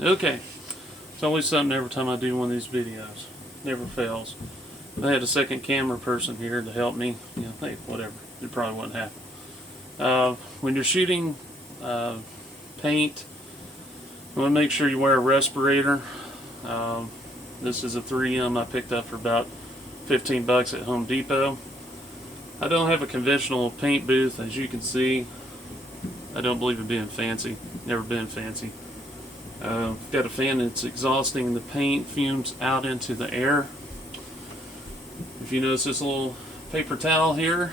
Okay, it's always something every time I do one of these videos. Never fails. If I had a second camera person here to help me, hey, whatever, it probably wouldn't happen. When you're shooting paint, you want to make sure you wear a respirator. This is a 3M I picked up for about 15 bucks at Home Depot. I don't have a conventional paint booth, as you can see. I don't believe in being fancy. Never been fancy. Got a fan that's exhausting the paint fumes out into the air. If you notice this little paper towel here,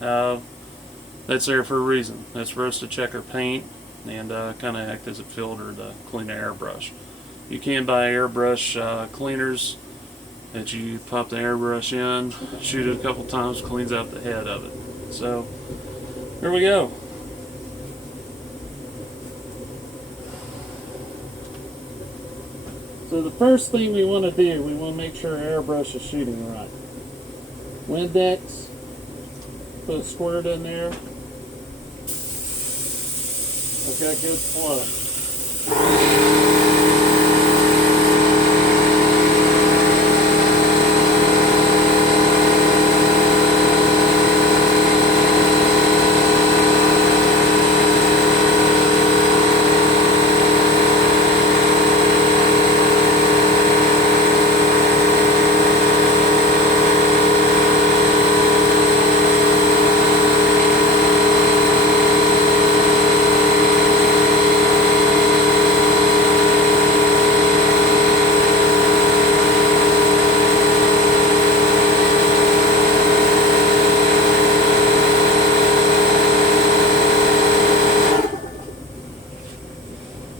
that's there for a reason. That's for us to check our paint and kind of act as a filter to clean the airbrush. You can buy airbrush cleaners that you pop the airbrush in, shoot it a couple times, cleans out the head of it. So here we go. So the first thing we want to do, we want to make sure our airbrush is shooting right. Windex, put a squirt in there. I've got good flow.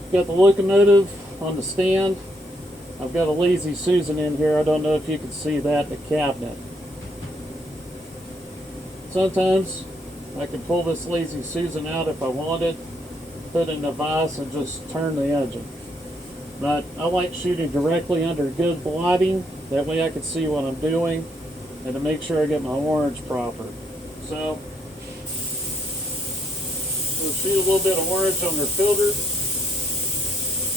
Got the locomotive on the stand. I've got a Lazy Susan in here. I don't know if you can see that in the cabinet. Sometimes I can pull this Lazy Susan out if I wanted, put it in a vise and just turn the engine. But I like shooting directly under good lighting. That way I can see what I'm doing and to make sure I get my orange proper. So we'll shoot a little bit of orange on their filter.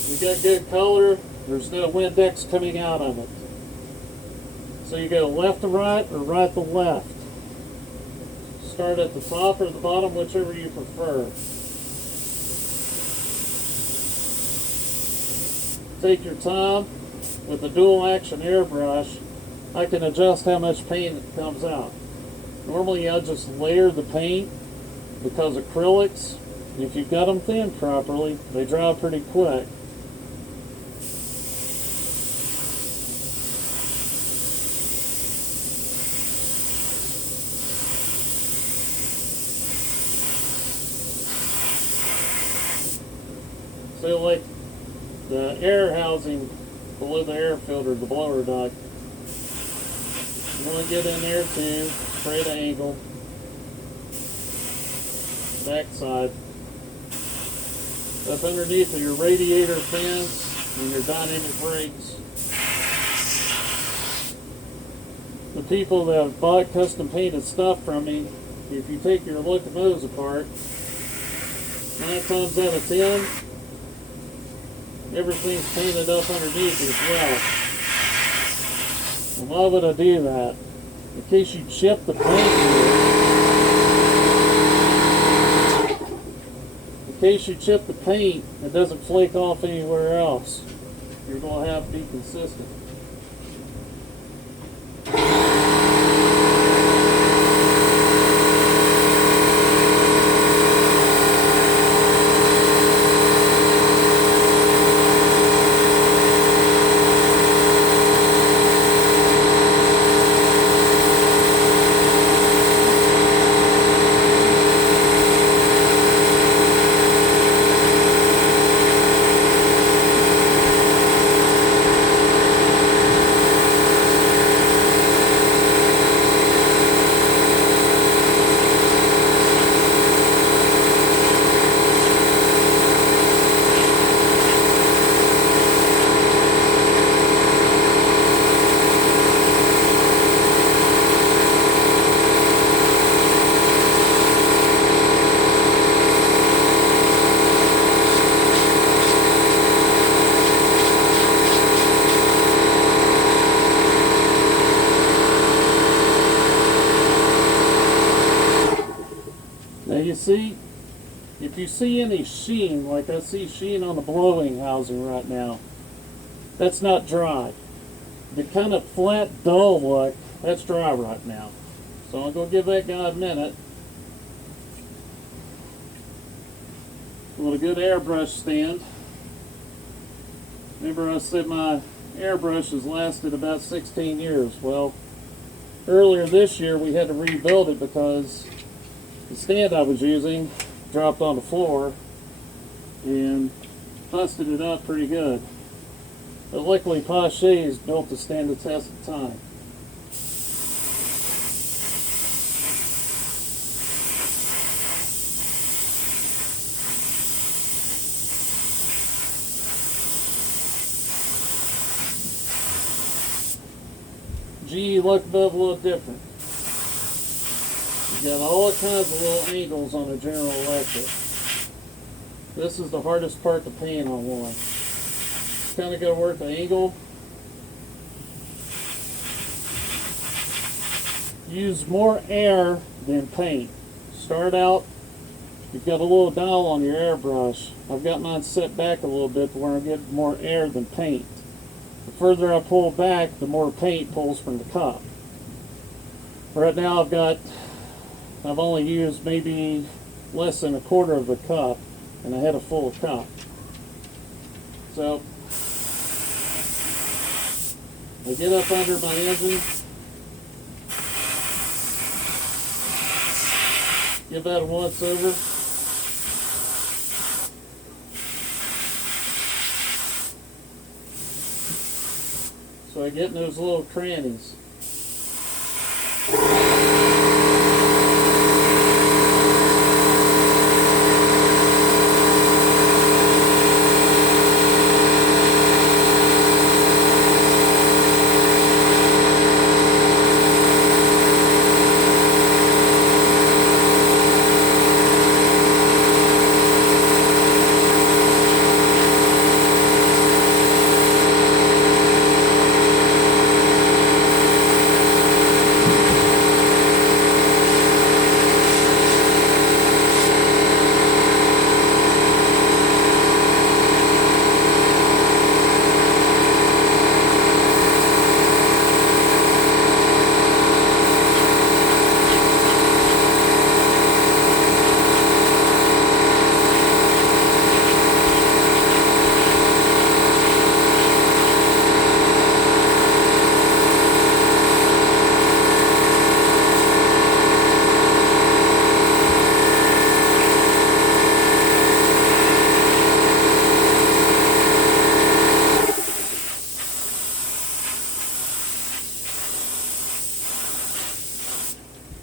We got good color. There's no Windex coming out of it. So you go left to right or right to left. Start at the top or the bottom, whichever you prefer. Take your time. With the dual action airbrush, I can adjust how much paint comes out. Normally I just layer the paint because acrylics, if you've got them thinned properly, they dry pretty quick. So like the air housing below the air filter, the blower duct, you want to get in there too, straight angle, back side, up underneath of your radiator fans and your dynamic brakes. The people that have bought custom painted stuff from me, if you take your locomotives apart, 9 times out of 10, everything's painted up underneath as well. And why would I do that? In case you chip the paint here. In case you chip the paint, it doesn't flake off anywhere else. You're going to have to be consistent. see, if you see any sheen, like I see sheen on the blowing housing right now, that's not dry. The kind of flat, dull look, that's dry right now. So I'm going to give that guy a minute. With a good airbrush stand. Remember I said my airbrush has lasted about 16 years. Well, earlier this year we had to rebuild it because the stand I was using dropped on the floor and busted it up pretty good. But luckily Pache is built to stand the test of time. GE look above a little different. You got all kinds of little angles on a General Electric. This is the hardest part to paint on one. Kind of got to work the angle. Use more air than paint. Start out, you've got a little dial on your airbrush. I've got mine set back a little bit to where I get more air than paint. The further I pull back, the more paint pulls from the cup. Right now I've only used maybe less than a quarter of the cup, and I had a full cup. So I get up under my engine, give that a once over. So I get in those little crannies.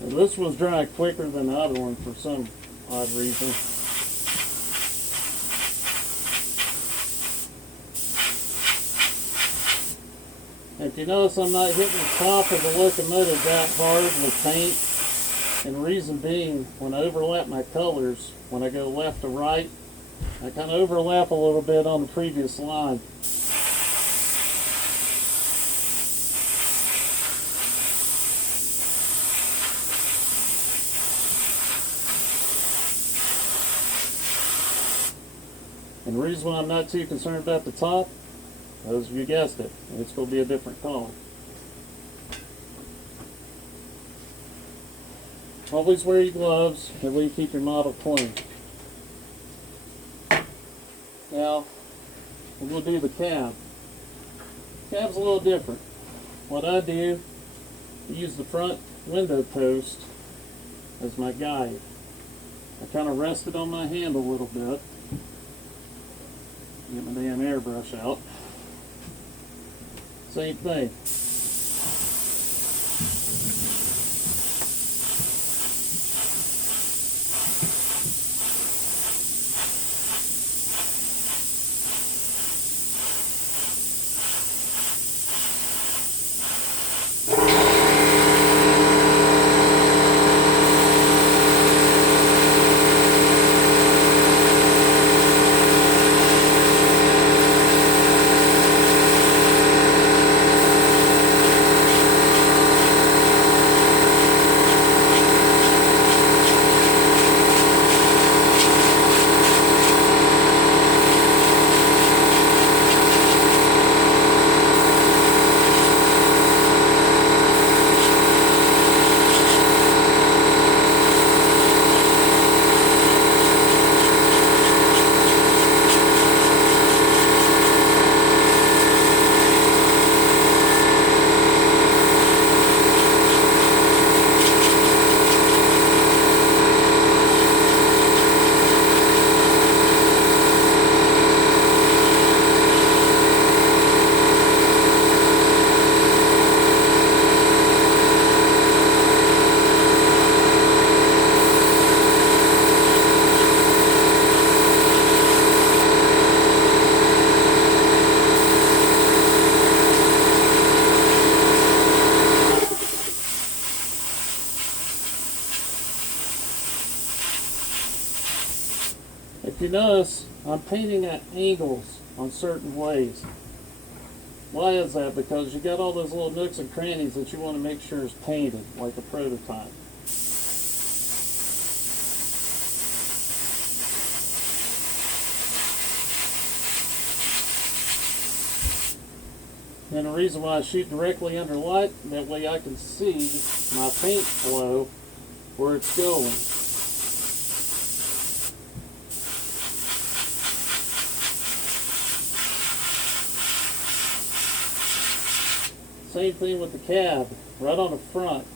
This one's dry quicker than the other one for some odd reason. If you notice, I'm not hitting the top of the locomotive that hard with paint. And the reason being, when I overlap my colors, when I go left to right, I kind of overlap a little bit on the previous line. And the reason why I'm not too concerned about the top, as you guessed it, it's going to be a different color. Always wear your gloves, that way you keep your model clean. Now, we're going to do the cab. Cab's a little different. What I do, I use the front window post as my guide. I kind of rest it on my hand a little bit. Get my damn airbrush out. Same thing. if you notice, I'm painting at angles on certain ways. Why is that? Because you got all those little nooks and crannies that you want to make sure is painted like a prototype. And the reason why I shoot directly under light, that way I can see my paint flow where it's going. Same thing with the cab, right on the front.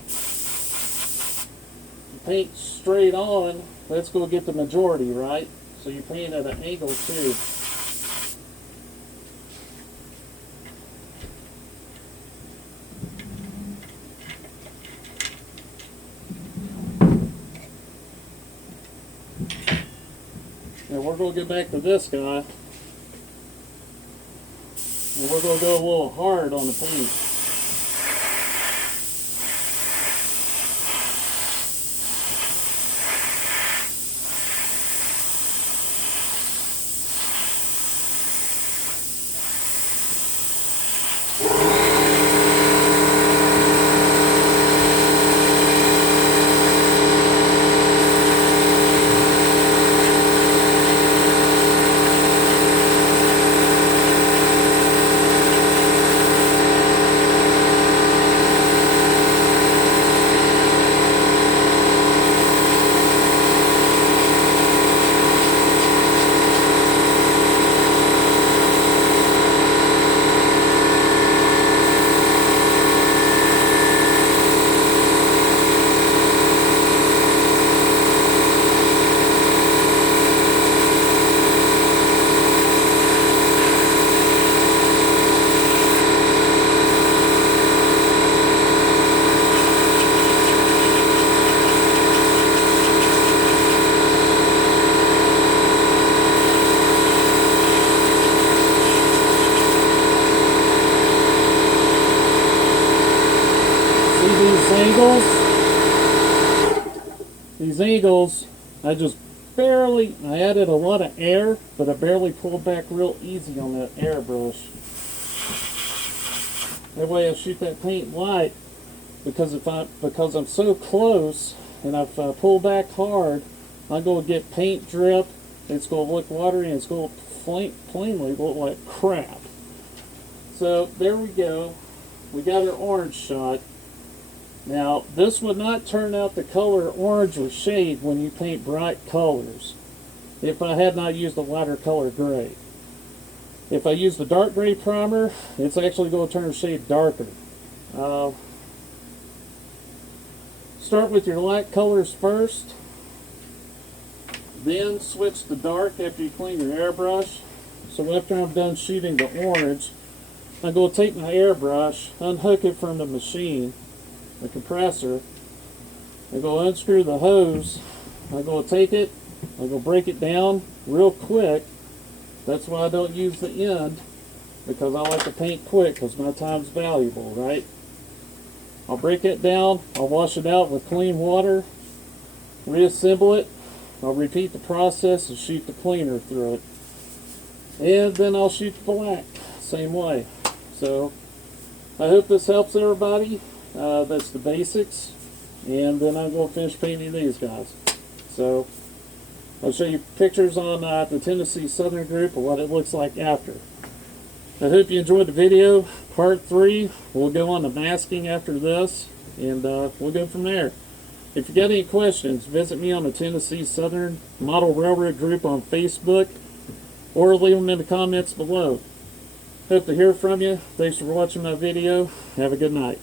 You paint straight on, let's go get the majority, right? So you paint at an angle too. And we're going to get back to this guy. And we're going to go a little hard on the paint. These angles, I added a lot of air, but I barely pulled back real easy on that airbrush. That way I shoot that paint light, because I'm so close and I've pulled back hard, I'm going to get paint drip. It's going to look watery and it's going to plainly look like crap. So there we go. We got our orange shot. Now, this would not turn out the color orange or shade when you paint bright colors if I had not used the lighter color gray. If I use the dark gray primer, it's actually going to turn the shade darker. Start with your light colors first, then switch to dark after you clean your airbrush. So after I'm done shooting the orange, I'm going to take my airbrush, unhook it from the machine, the compressor. I'm going to unscrew the hose. I'm going to take it, I'm going to break it down real quick. That's why I don't use the end, because I like to paint quick because my time's valuable, right? I'll break it down, I'll wash it out with clean water, reassemble it, I'll repeat the process and shoot the cleaner through it. And then I'll shoot the black, same way. So, I hope this helps everybody. That's the basics. And then I'm going to finish painting these guys. So, I'll show you pictures on the Tennessee Southern group of what it looks like after. I hope you enjoyed the video. Part 3, we'll go on to masking after this, and we'll go from there. If you got any questions, visit me on the Tennessee Southern Model Railroad group on Facebook, or leave them in the comments below. Hope to hear from you. Thanks for watching my video. Have a good night.